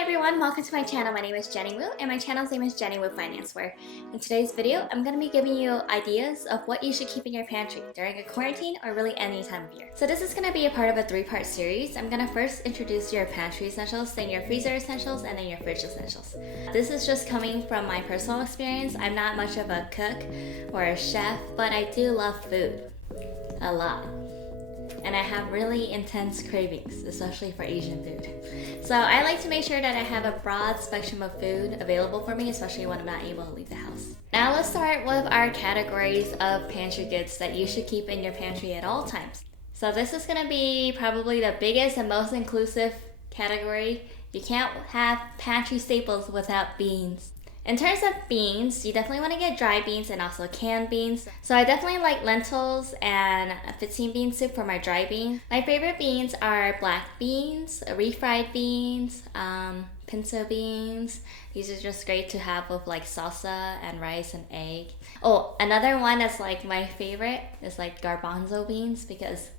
Hi everyone, welcome to my channel. My name is Jenny Wu and my channel's name is Jenny Wu Financeware. In today's video, I'm going to be giving you ideas of what you should keep in your pantry during a quarantine or really any time of year. So this is going to be a part of a three-part series. I'm going to first introduce your pantry essentials, then your freezer essentials, and then your fridge essentials. This is just coming from my personal experience. I'm not much of a cook or a chef, but I do love food a lot. And I have really intense cravings, especially for Asian food. So I like to make sure that I have a broad spectrum of food available for me, especially when I'm not able to leave the house. Now let's start with our categories of pantry goods that you should keep in your pantry at all times. So this is gonna be probably the biggest and most inclusive category. You can't have pantry staples without beans. In terms of beans, you definitely want to get dry beans and also canned beans. So I definitely like lentils and a fettuccine bean soup for my dry beans. My favorite beans are black beans, refried beans, pinto beans. These are just great to have with like salsa and rice and egg. Oh, another one that's like my favorite is like garbanzo beans because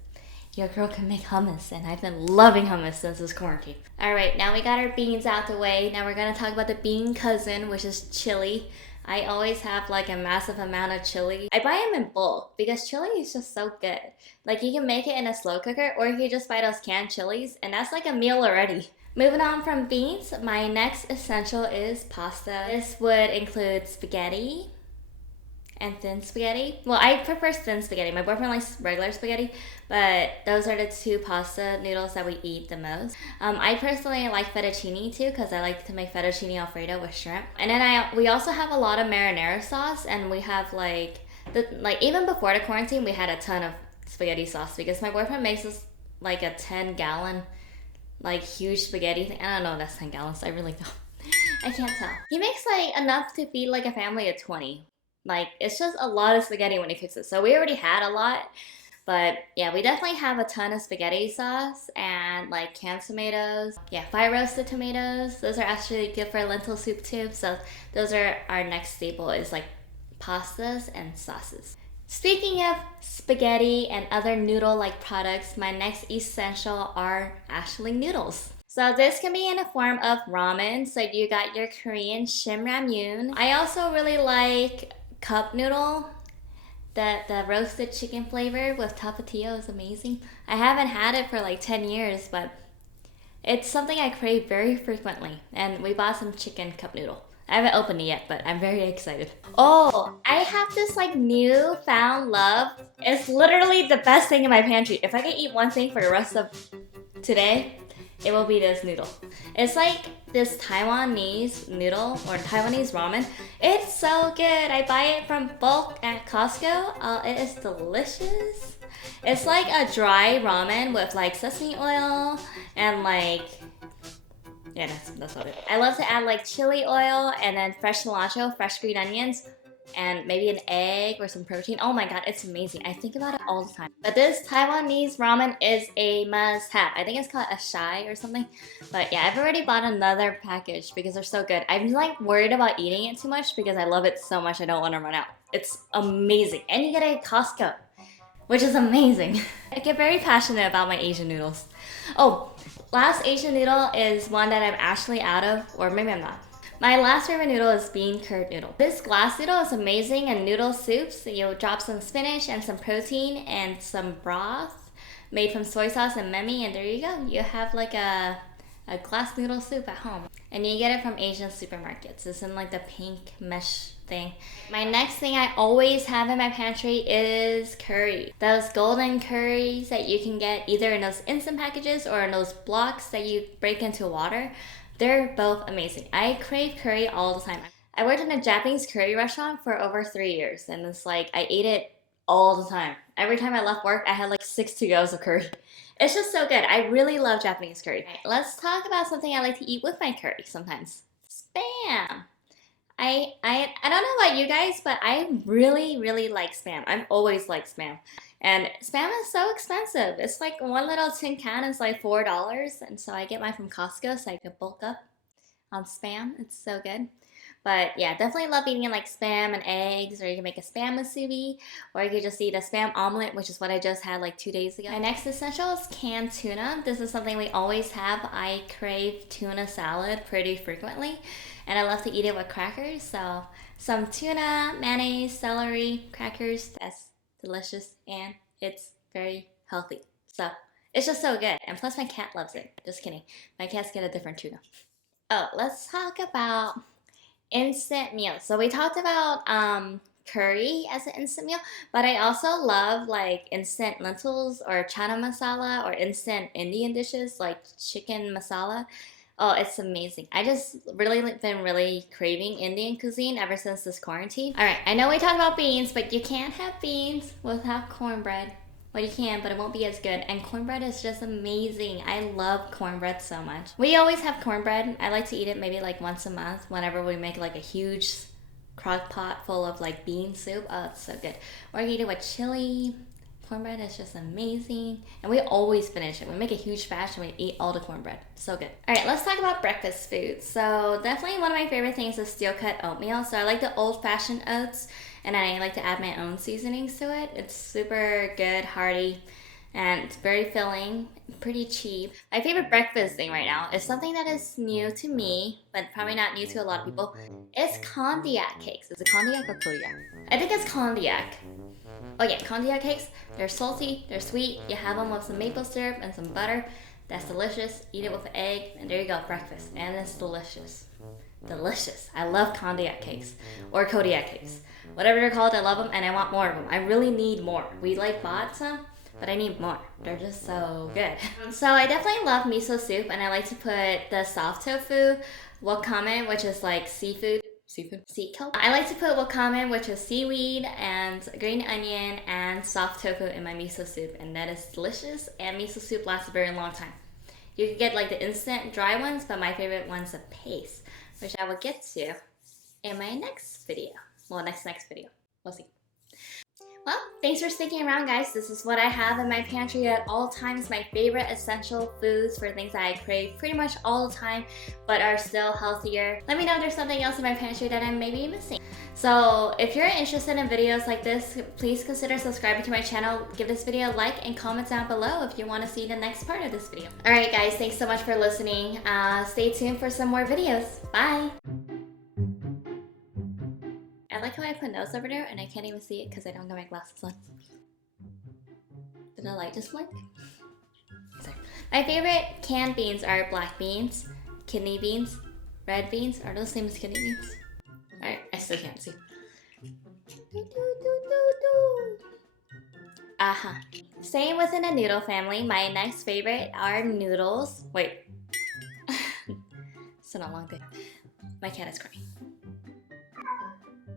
your girl can make hummus, and I've been loving hummus since this quarantine. Alright, now we got our beans out the way. Now we're gonna talk about the bean cousin, which is chili. I always have like a massive amount of chili. I buy them in bulk because chili is just so good. Like you can make it in a slow cooker, or you can just buy those canned chilies, and that's like a meal already. Moving on from beans, my next essential is pasta. This would include spaghetti and thin spaghetti. Well, I prefer thin spaghetti. My boyfriend likes regular spaghetti, but those are the two pasta noodles that we eat the most. I personally like fettuccine too because I like to make fettuccine Alfredo with shrimp. And then we also have a lot of marinara sauce, and we have like even before the quarantine, we had a ton of spaghetti sauce because my boyfriend makes us like a 10-gallon like huge spaghetti thing. I don't know if that's 10 gallons. I really don't. I can't tell. He makes like enough to feed like a family of 20. Like, it's just a lot of spaghetti when he cooks it. So we already had a lot. But yeah, we definitely have a ton of spaghetti sauce and like canned tomatoes. Yeah, fire roasted tomatoes. Those are actually good for lentil soup too. So those are our next staple is like pastas and sauces. Speaking of spaghetti and other noodle-like products, my next essential are actually noodles. So this can be in the form of ramen. So you got your Korean Shin Ramyun. I also really like cup noodle. The roasted chicken flavor with tapatio is amazing. I haven't had it for like 10 years, but it's something I crave very frequently. And we bought some chicken cup noodle. I haven't opened it yet, but I'm very excited. Oh, I have this like newfound love. It's literally the best thing in my pantry. If I could eat one thing for the rest of today, it will be this noodle. It's like this Taiwanese noodle or Taiwanese ramen. It's so good. I buy it from bulk at Costco. It is delicious. It's like a dry ramen with like sesame oil and like, yeah, that's about it. I love to add like chili oil and then fresh cilantro, fresh green onions, and maybe an egg or some protein. Oh my god, it's amazing. I think about it all the time. But this Taiwanese ramen is a must-have. I think it's called a shai or something. But yeah, I've already bought another package because they're so good. I'm like worried about eating it too much because I love it so much I don't want to run out. It's amazing. And you get it at Costco, which is amazing. I get very passionate about my Asian noodles. Oh, last Asian noodle is one that I'm actually out of, or maybe I'm not. My last favorite noodle is bean curd noodle. This glass noodle is amazing in noodle soups. You drop some spinach and some protein and some broth made from soy sauce and memi, and there you go. You have like a glass noodle soup at home. And you get it from Asian supermarkets. It's in like the pink mesh thing. My next thing I always have in my pantry is curry. Those golden curries that you can get either in those instant packages or in those blocks that you break into water. They're both amazing. I crave curry all the time. I worked in a Japanese curry restaurant for over 3 years, and it's like I ate it all the time. Every time I left work, I had like 6 to-goes of curry. It's just so good. I really love Japanese curry. Let's talk about something I like to eat with my curry sometimes. Spam. I don't know about you guys, but I really like Spam. I've always liked Spam. And Spam is so expensive. It's like one little tin can is like $4. And so I get mine from Costco so I can bulk up on Spam. It's so good. But yeah, definitely love eating like spam and eggs, or you can make a spam musubi, or you could just eat a spam omelet, which is what I just had like 2 days ago. My next essential is canned tuna. This is something we always have. I crave tuna salad pretty frequently, and I love to eat it with crackers. So some tuna, mayonnaise, celery, crackers. That's delicious, and it's very healthy. So it's just so good. And plus my cat loves it. Just kidding. My cats get a different tuna. Oh, let's talk about instant meals. So we talked about curry as an instant meal, but I also love like instant lentils or chana masala or instant Indian dishes like chicken masala. Oh, it's amazing. I just really been really craving Indian cuisine ever since this quarantine. All right, I know we talked about beans, but you can't have beans without cornbread. Well, you can, but it won't be as good. And cornbread is just amazing. I love cornbread so much. We always have cornbread. I like to eat it maybe like once a month whenever we make like a huge crock pot full of like bean soup. Oh, it's so good. Or you eat it with chili. Cornbread is just amazing. And we always finish it. We make a huge batch and we eat all the cornbread. So good. All right, let's talk about breakfast foods. So definitely one of my favorite things is steel cut oatmeal. So I like the old fashioned oats, and I like to add my own seasonings to it. It's super good, hearty, and it's very filling, pretty cheap. My favorite breakfast thing right now is something that is new to me, but probably not new to a lot of people. It's kondiak cakes. Is it kondiak or kodiak? I think it's kondiak. Oh yeah, kondiak cakes. They're salty, they're sweet. You have them with some maple syrup and some butter. That's delicious. Eat it with an egg, and there you go, breakfast. And it's delicious. Delicious. I love kondiak cakes or kodiak cakes. Whatever they're called, I love them and I want more of them. I really need more. We like bought some, but I need more. They're just so good. So I definitely love miso soup, and I like to put the soft tofu, wakame, which is like seafood. Sea kelp. I like to put wakame, which is seaweed, and green onion, and soft tofu in my miso soup, and that is delicious, and miso soup lasts a very long time. You can get like the instant dry ones, but my favorite one's a paste, which I will get to in my next video. Well, next video. We'll see. Well, thanks for sticking around, guys. This is what I have in my pantry at all times. My favorite essential foods for things that I crave pretty much all the time, but are still healthier. Let me know if there's something else in my pantry that I'm maybe missing. So if you're interested in videos like this, please consider subscribing to my channel. Give this video a like and comment down below if you want to see the next part of this video. Alright guys, thanks so much for listening. Stay tuned for some more videos. Bye! I like how I put nose over there and I can't even see it because I don't got my glasses on. Did the light just blink? Sorry. My favorite canned beans are black beans, kidney beans, red beans. Are those same as kidney beans? Alright, I still can't see. Staying within the noodle family, my next favorite are noodles. Wait. It's been a long day. My cat is crying.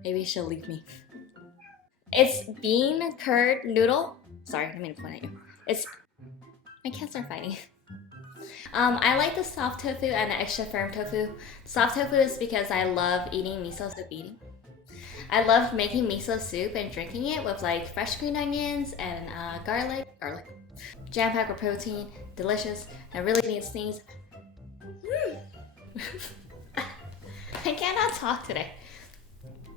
Maybe she'll leave me. It's bean curd noodle. Sorry, I didn't mean to point at you. My cats are fighting. I like the soft tofu and the extra firm tofu. Soft tofu is because I love eating miso soup eating. I love making miso soup and drinking it with like fresh green onions and garlic. Jam-packed with protein, delicious. I really need to sneeze. I cannot talk today.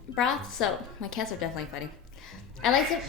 Broth, so my cats are definitely fighting. I like to